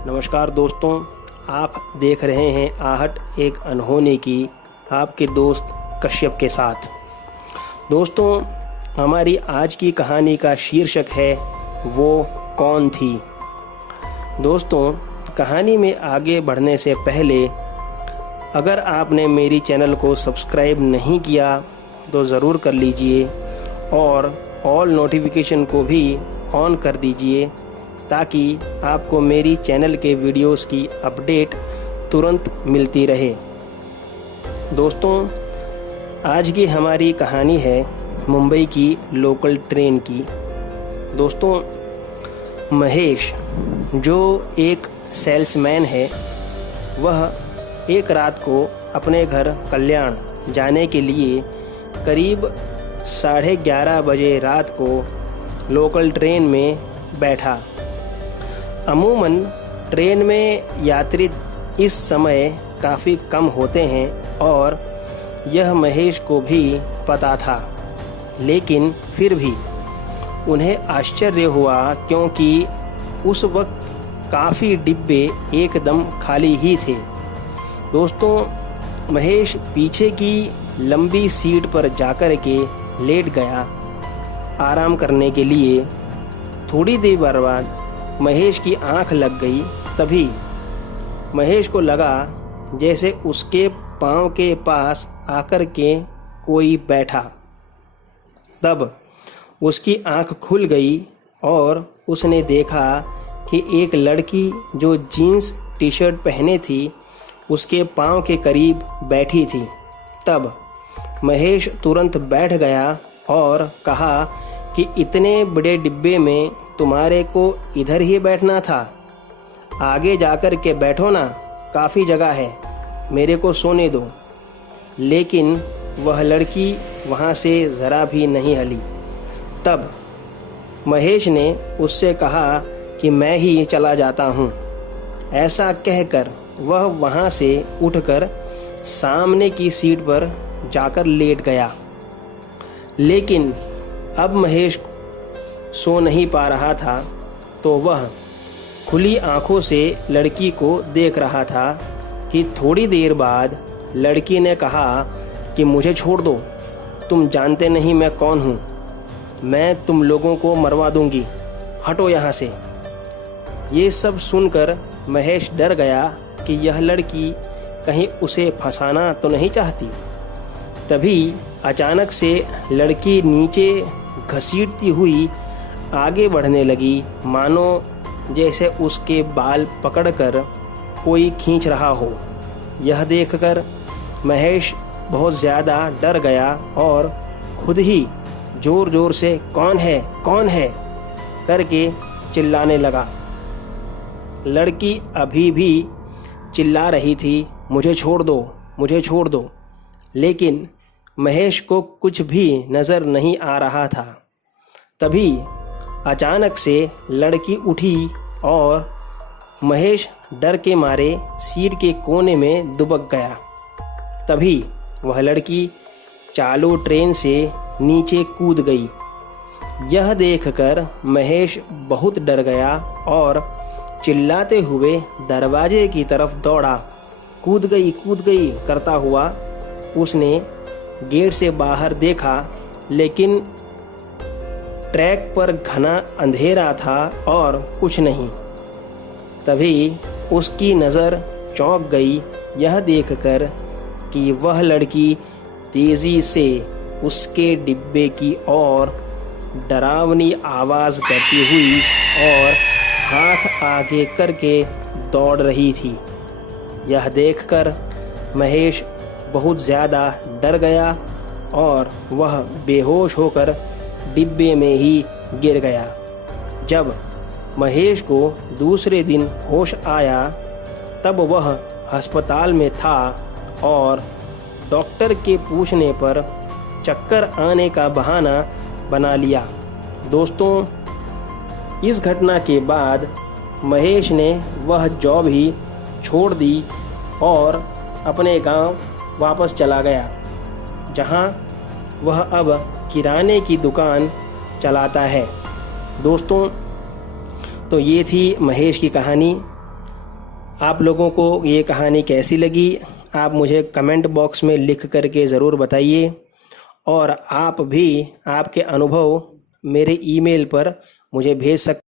नमस्कार दोस्तों, आप देख रहे हैं आहट एक अनहोनी की, आपके दोस्त कश्यप के साथ। दोस्तों, हमारी आज की कहानी का शीर्षक है वो कौन थी। दोस्तों, कहानी में आगे बढ़ने से पहले अगर आपने मेरी चैनल को सब्सक्राइब नहीं किया तो ज़रूर कर लीजिए और ऑल नोटिफिकेशन को भी ऑन कर दीजिए ताकि आपको मेरी चैनल के वीडियोस की अपडेट तुरंत मिलती रहे। दोस्तों, आज की हमारी कहानी है मुंबई की लोकल ट्रेन की। दोस्तों, महेश जो एक सेल्समैन है, वह एक रात को अपने घर कल्याण जाने के लिए करीब 11:30 बजे रात को लोकल ट्रेन में बैठा। अमूमन ट्रेन में यात्री इस समय काफ़ी कम होते हैं और यह महेश को भी पता था, लेकिन फिर भी उन्हें आश्चर्य हुआ क्योंकि उस वक्त काफ़ी डिब्बे एकदम खाली ही थे। दोस्तों, महेश पीछे की लंबी सीट पर जाकर के लेट गया आराम करने के लिए। थोड़ी देर बाद महेश की आंख लग गई। तभी महेश को लगा जैसे उसके पाँव के पास आकर के कोई बैठा। तब उसकी आंख खुल गई और उसने देखा कि एक लड़की जो जीन्स टी शर्ट पहने थी उसके पाँव के करीब बैठी थी। तब महेश तुरंत बैठ गया और कहा कि इतने बड़े डिब्बे में तुम्हारे को इधर ही बैठना था, आगे जाकर के बैठो ना, काफ़ी जगह है, मेरे को सोने दो। लेकिन वह लड़की वहाँ से ज़रा भी नहीं हिली। तब महेश ने उससे कहा कि मैं ही चला जाता हूँ। ऐसा कहकर वह वहाँ से उठकर सामने की सीट पर जाकर लेट गया। लेकिन अब महेश सो नहीं पा रहा था, तो वह खुली आंखों से लड़की को देख रहा था कि थोड़ी देर बाद लड़की ने कहा कि मुझे छोड़ दो, तुम जानते नहीं मैं कौन हूँ, मैं तुम लोगों को मरवा दूंगी, हटो यहाँ से। ये सब सुनकर महेश डर गया कि यह लड़की कहीं उसे फंसाना तो नहीं चाहती। तभी अचानक से लड़की नीचे घसीटती हुई आगे बढ़ने लगी, मानो जैसे उसके बाल पकड़कर कोई खींच रहा हो। यह देखकर महेश बहुत ज़्यादा डर गया और खुद ही ज़ोर ज़ोर से कौन है करके चिल्लाने लगा। लड़की अभी भी चिल्ला रही थी, मुझे छोड़ दो, मुझे छोड़ दो। लेकिन महेश को कुछ भी नज़र नहीं आ रहा था। तभी अचानक से लड़की उठी और महेश डर के मारे सीट के कोने में दुबक गया। तभी वह लड़की चालू ट्रेन से नीचे कूद गई। यह देखकर महेश बहुत डर गया और चिल्लाते हुए दरवाजे की तरफ दौड़ा। कूद गई करता हुआ उसने गेट से बाहर देखा, लेकिन ट्रैक पर घना अंधेरा था और कुछ नहीं। तभी उसकी नज़र चौंक गई यह देखकर कि वह लड़की तेज़ी से उसके डिब्बे की ओर डरावनी आवाज़ करती हुई और हाथ आगे करके दौड़ रही थी। यह देखकर महेश बहुत ज़्यादा डर गया और वह बेहोश होकर डिब्बे में ही गिर गया। जब महेश को दूसरे दिन होश आया तब वह अस्पताल में था और डॉक्टर के पूछने पर चक्कर आने का बहाना बना लिया। दोस्तों, इस घटना के बाद महेश ने वह जॉब ही छोड़ दी और अपने गांव वापस चला गया, जहां वह अब किराने की दुकान चलाता है। दोस्तों, तो ये थी महेश की कहानी। आप लोगों को ये कहानी कैसी लगी आप मुझे कमेंट बॉक्स में लिख करके ज़रूर बताइए, और आप भी आपके अनुभव मेरे ईमेल पर मुझे भेज सकते